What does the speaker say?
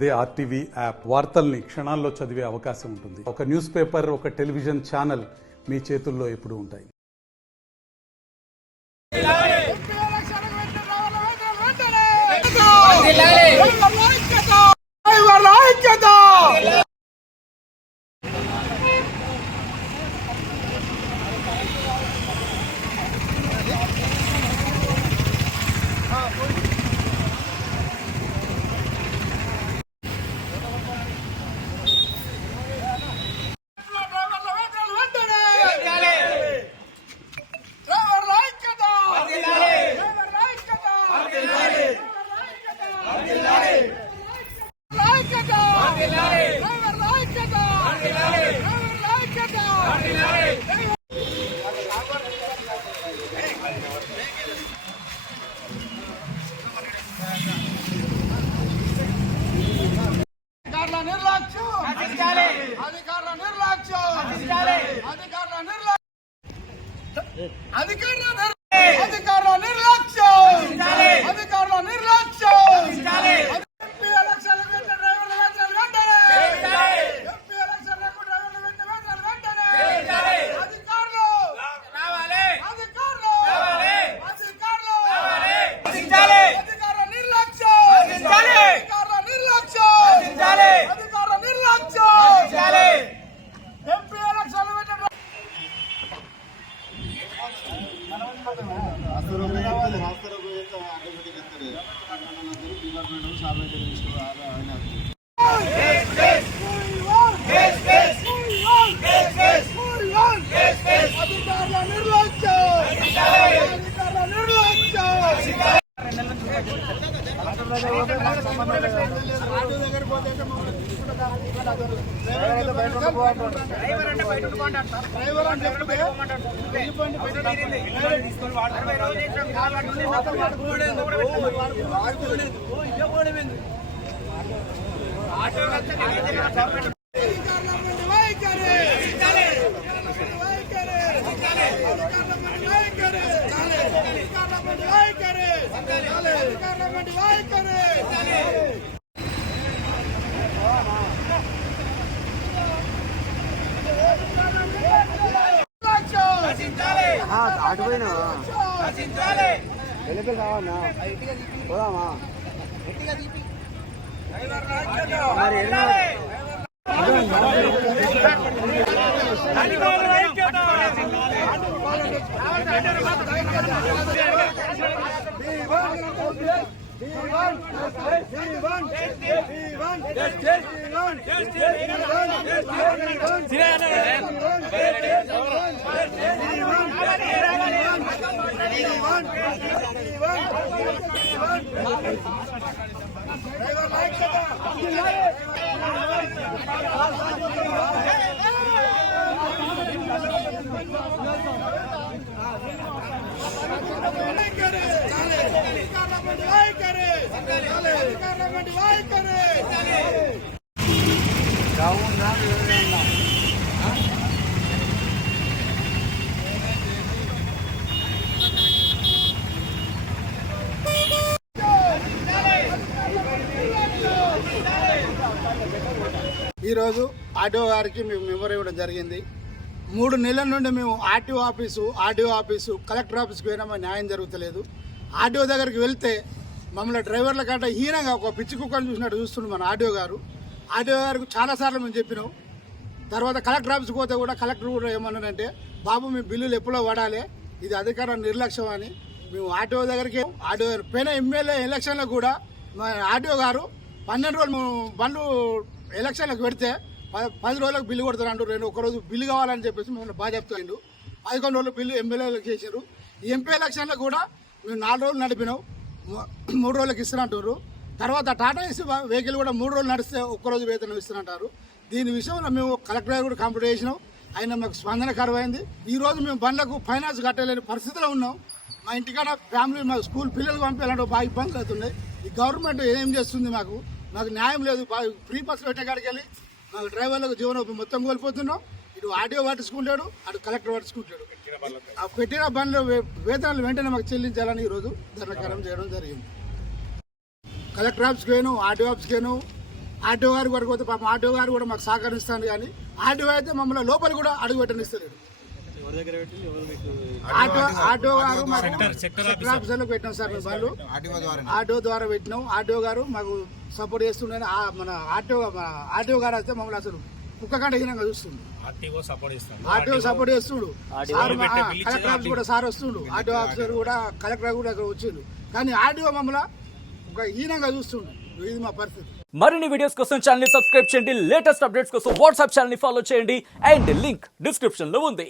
అదే RTV app వార్తల్ని క్షణాల్లో చదివే అవకాశం ఉంటుంది. ఒక న్యూస్ పేపర్, ఒక టెలివిజన్ ఛానల్ మీ చేతుల్లో ఎప్పుడూ ఉంటాయి. ఈరోజు ఆర్డీఓ గారికి మేము మెమరీ ఇవ్వడం జరిగింది. 3 నెలల నుండి మేము ఆర్డీఓ ఆఫీసు కలెక్టర్ ఆఫీస్కి పోయినా న్యాయం జరుగుతలేదు. ఆర్డీఓ దగ్గరికి వెళ్తే మమ్మల్ని డ్రైవర్ల కంటే హీనంగా ఒక పిచ్చి కుక్కను చూసినట్టు చూస్తున్నాం మన ఆర్డీఓ గారు. ఆర్డీఓ గారికి చాలాసార్లు మేము చెప్పినాం. తర్వాత కలెక్టర్ ఆఫీస్కి పోతే కూడా కలెక్టర్ కూడా ఏమన్నారంటే, బాబు మీ బిల్లులు ఎప్పుడో పడాలి, ఇది అధికార నిర్లక్ష్యం అని. మేము ఆర్డీఓ దగ్గరికి పైన ఎమ్మెల్యే ఎలక్షన్లో కూడా మా ఆర్డీఓ గారు 12 రోజులు బండ్లు ఎలక్షన్లకు పెడితే 10 రోజులకు బిల్లు కొడతారు. నేను ఒకరోజు బిల్లు కావాలని చెప్పేసి మమ్మల్ని బాగా చెప్తాడు. 11 రోజులు బిల్లు ఎమ్మెల్యేలకు చేశారు. ఈ ఎంపీ ఎలక్షన్లో కూడా మేము 4 రోజులు నడిపినాం, 3 రోజులకు ఇస్తున్నట్టు. తర్వాత టాటా ఏసీ వెహికల్ కూడా 3 రోజులు నడిస్తే ఒక్కరోజు వేతనం ఇస్తున్నట్టారు. దీని విషయంలో మేము కలెక్టర్ కూడా కంప్లైంట్ చేసినాం. ఆయన మాకు స్పందన కరువైంది. ఈరోజు మేము బండ్లకు ఫైనాన్స్ కట్టలేని పరిస్థితిలో ఉన్నాం. మా ఇంటికాడ ఫ్యామిలీ, మా స్కూల్ పిల్లలకు పంపించాలంటే బాగా ఇబ్బందులు అవుతున్నాయి. ఈ గవర్నమెంట్ ఏం చేస్తుంది? మాకు న్యాయం లేదు. ఫ్రీ బస్సు పెట్టే కాడికి వెళ్ళి మాకు డ్రైవర్లకు జీవనోపాధి మొత్తం కోల్పోతున్నాం. ఇటు ఆర్డీఓ పట్టించుకుంటాడు, అటు కలెక్టర్ పట్టించుకుంటాడు. ఆ పెట్టిన బండ్లు వేతనాలు వెంటనే మాకు చెల్లించాలని ఈరోజు ధర్నాకారం చేయడం జరిగింది. కలెక్టర్ ఆఫీస్కి పోయాను, ఆర్డీఓ ఆఫీస్కి పోయాను, ఆర్టీఓ గారి వరకు పోతే పాపం ఆర్టీఓ గారు కూడా మాకు సహకరిస్తాను, కానీ ఆర్టీఓ అయితే మమ్మల్ని లోపల కూడా అడుగు పెట్టనిస్తలేడు. ఆర్టీఓ గారు మాకు సెక్టర్ ఆఫీసర్లకు పెట్టినాం సార్, మేము వాళ్ళు ఆర్టీఓ ద్వారా పెట్టినాం. ఆర్టీఓ గారు మాకు సపోర్ట్ చేస్తుండే. మన ఆర్టీఓ గారు అయితే మమ్మల్ని అసలు కుక్క కంటే హీనంగా చూస్తుండు. ఆర్టీఓ సపోర్ట్ చేస్తుండు. కలెక్టర్ ఆఫీస్ కూడా సార్ వస్తుండు, ఆర్టీఓ ఆఫీసర్ కూడా కలెక్టర్ కూడా వచ్చిండు, కానీ ఆర్టీఓ మమ్మల్ని ఒక హీనంగా చూస్తుండు. ఇది మా పరిస్థితి. మరిన్ని వీడియోస్ కోసం ఛానల్ ని సబ్స్క్రైబ్ చేయండి, లేటెస్ట్ అప్డేట్స్ కోసం వాట్సాప్ ఛానల్ ని ఫాలో చేయండి, అండ్ లింక్ డిస్క్రిప్షన్ లో ఉంది.